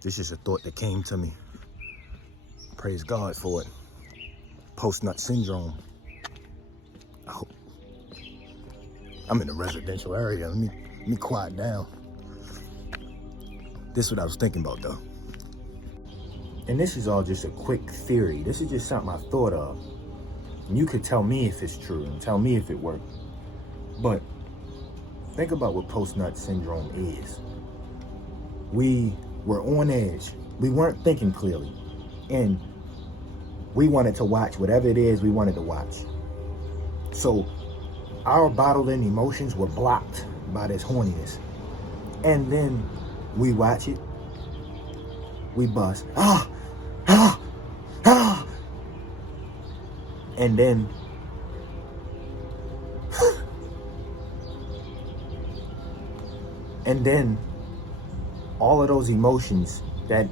This is a thought that came to me. Praise God for it. Post-nut syndrome. I hope. I'm in a residential area. Let me quiet down. This is what I was thinking about, though. And this is all just a quick theory. This is just something I thought of. And you could tell me if it's true and tell me if it worked. But think about what post-nut syndrome is. We were on edge. We weren't thinking clearly. And we wanted to watch whatever it is we wanted to watch. So our bottled in emotions were blocked by this horniness. And then we watch it. We bust. And then all of those emotions that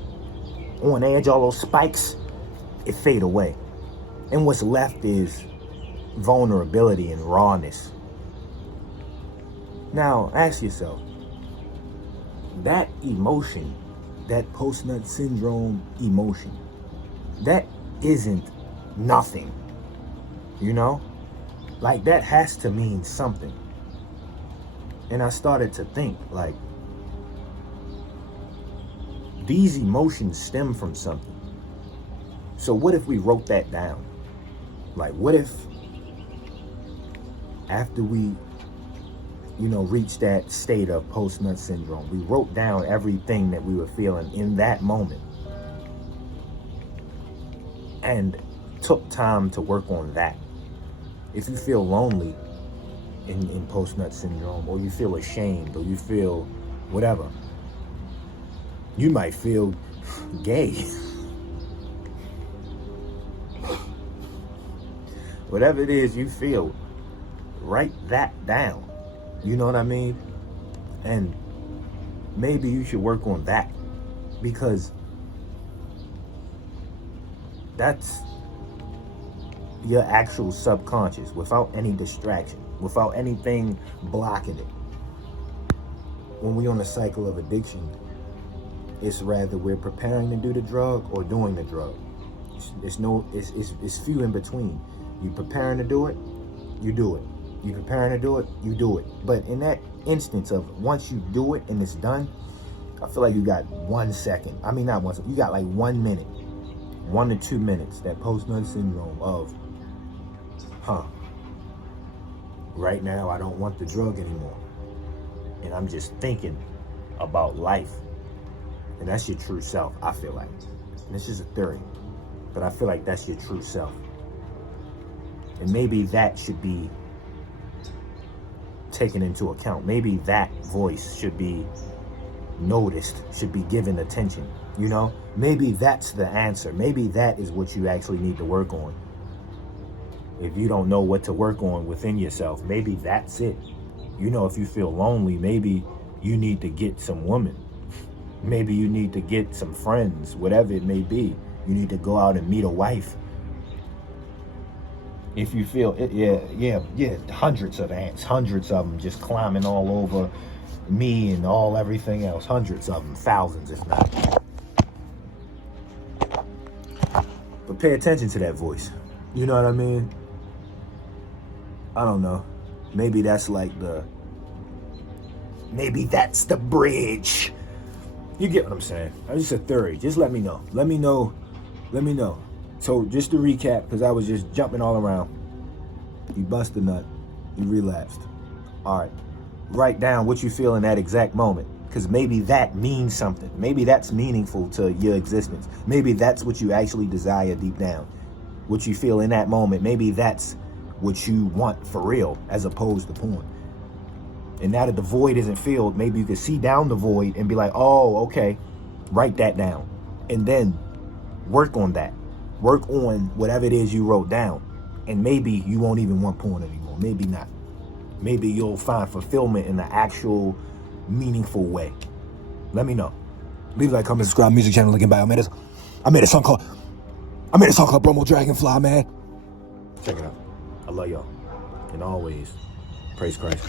on edge, all those spikes, it fade away. And what's left is vulnerability and rawness. Now, ask yourself, that emotion, that post-nut syndrome emotion, that isn't nothing, you know? Like, that has to mean something. And I started to think, like, these emotions stem from something. So what if we wrote that down? Like, what if after we, reached that state of post-nut syndrome, we wrote down everything that we were feeling in that moment and took time to work on that? If you feel lonely in post-nut syndrome, or you feel ashamed, or you feel whatever, you might feel gay. Whatever it is you feel, write that down. You know what I mean? And maybe you should work on that, because that's your actual subconscious, without any distraction, without anything blocking it. When we're on the cycle of addiction, it's rather we're preparing to do the drug or doing the drug. It's few in between. You preparing to do it, you do it. You preparing to do it, you do it. But in that instance of once you do it and it's done, I feel like you got 1 second. I mean, not 1 second. You got like 1 minute, 1 to 2 minutes. That post-nut syndrome of, right now I don't want the drug anymore, and I'm just thinking about life. And that's your true self, I feel like. And it's just a theory, but I feel like that's your true self. And maybe that should be taken into account. Maybe that voice should be noticed, should be given attention, Maybe that's the answer. Maybe that is what you actually need to work on. If you don't know what to work on within yourself, maybe that's it. If you feel lonely, maybe you need to get some woman. Maybe you need to get some friends, whatever it may be. You need to go out and meet a wife. If you feel it, hundreds of ants, hundreds of them just climbing all over me and everything else. Hundreds of them, thousands if not. But pay attention to that voice. You know what I mean? I don't know. Maybe that's that's the bridge. You get what I'm saying? It's just a theory. Just let me know. Let me know. So just to recap, because I was just jumping all around. You bust a nut. You relapsed. All right. Write down what you feel in that exact moment, because maybe that means something. Maybe that's meaningful to your existence. Maybe that's what you actually desire deep down. What you feel in that moment. Maybe that's what you want for real, as opposed to porn. And now that the void isn't filled, maybe you can see down the void and be like, oh, okay, write that down. And then work on that. Work on whatever it is you wrote down. And maybe you won't even want porn anymore. Maybe not. Maybe you'll find fulfillment in the actual meaningful way. Let me know. Leave a like, comment, subscribe, music channel, link in bio. I made a song called Bromo Dragonfly, man. Check it out. I love y'all. And always, praise Christ.